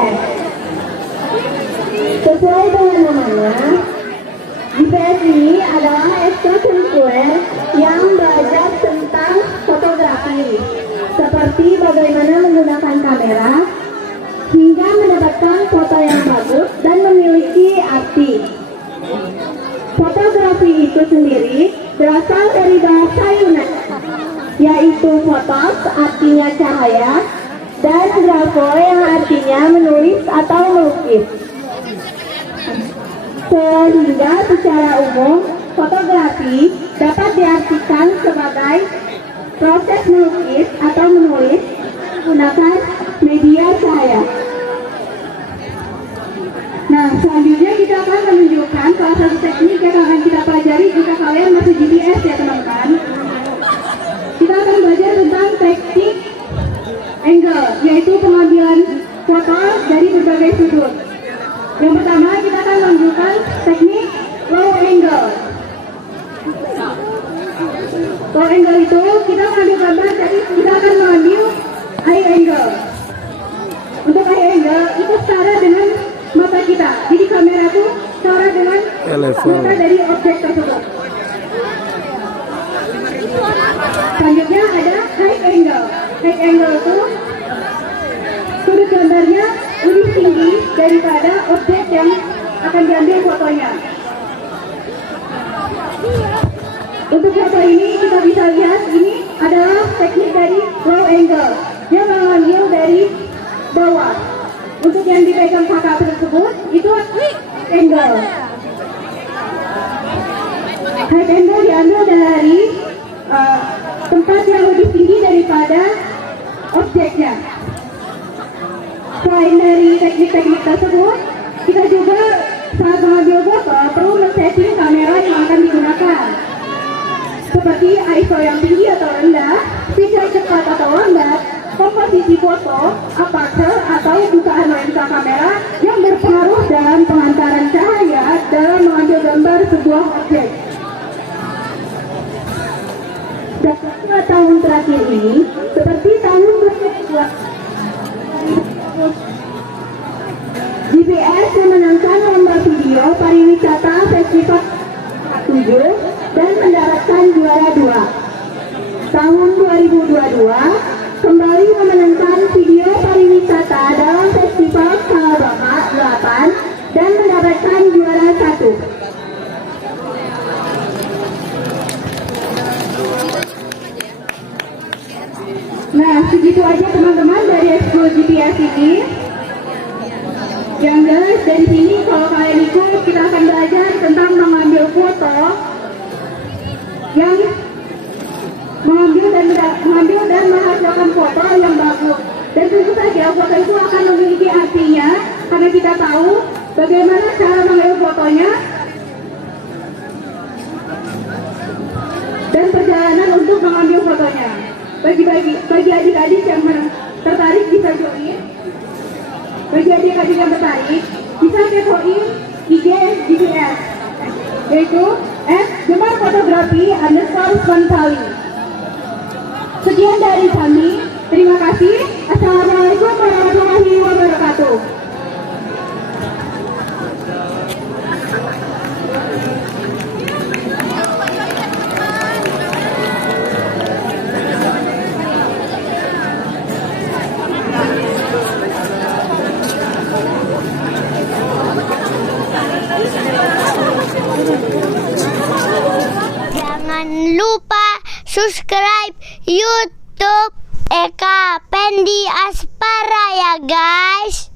GPS. Sesuai dengan namanya, GPS ini adalah ekstrakurikuler yang belajar tentang fotografi, seperti bagaimana menggunakan kamera hingga mendapatkan foto yang bagus dan memiliki arti. Fotografi itu sendiri berasal dari bahasa Yunani, yaitu fotos artinya cahaya dan grafo yang artinya menulis atau melukis. Sehingga secara umum fotografi dapat diartikan sebagai proses melukis atau menulis menggunakan media cahaya. Nah, selanjutnya kita akan menunjukkan salah satu teknik yang akan kita pelajari jika kalian masih GPS ya teman-teman. Kita akan belajar tentang teknik angle, yaitu pengambilan foto dari berbagai sudut. Yang pertama kita akan menunjukkan teknik low angle. Low angle itu kita mengambil gambar, jadi kita akan mengambil high angle. Untuk high angle itu setara dengan mata kita. Jadi kamera itu setara dengan mata dari objek tersebut. Selanjutnya ada high angle. High angle itu sudut gambarnya lebih tinggi daripada objek yang akan diambil fotonya. Untuk foto ini kita bisa lihat ini adalah teknik dari low angle. Dia mengambil dari bawah. Untuk yang dipegang kakak tersebut itu angle. High angle diambil dari tempat yang lebih tinggi daripada objeknya. Selain dari teknik-teknik tersebut, kita juga saat mengambil foto perlu men-setting kamera yang akan digunakan, seperti ISO yang tinggi atau rendah, pixel cepat atau lambat, komposisi foto, aperture atau bukaan lensa kamera yang berpengaruh dalam pengantaran cahaya dalam mengambil gambar sebuah objek. Dalam 2 tahun terakhir ini, seperti tahun 2002, GPS memenangkan lomba video pariwisata Festival 7 dan mendapatkan juara 2. Tahun 2022 kembali memenangkan video pariwisata dalam Festival Salabaka 8 dan mendapatkan juara 1. Nah, segitu aja teman-teman dari ekskul GPS ini. Yang jelas dari sini kalau kalian ikut kita akan belajar tentang mengambil foto yang mengambil dan menghasilkan foto yang bagus. Dan tentu saja foto itu akan memiliki artinya karena kita tahu bagaimana cara mengambil fotonya dan perjalanan untuk mengambil fotonya. Bagi adik-adik yang tertarik bisa join. Bagi adik-adik yang tertarik bisa kepoin IG GPS, yaitu @gemarfotografi_Spantali. Sekian dari kami. Terima kasih. Assalamualaikum warahmatullahi wabarakatuh. Jangan lupa subscribe YouTube Eka Pendi Aspara ya guys.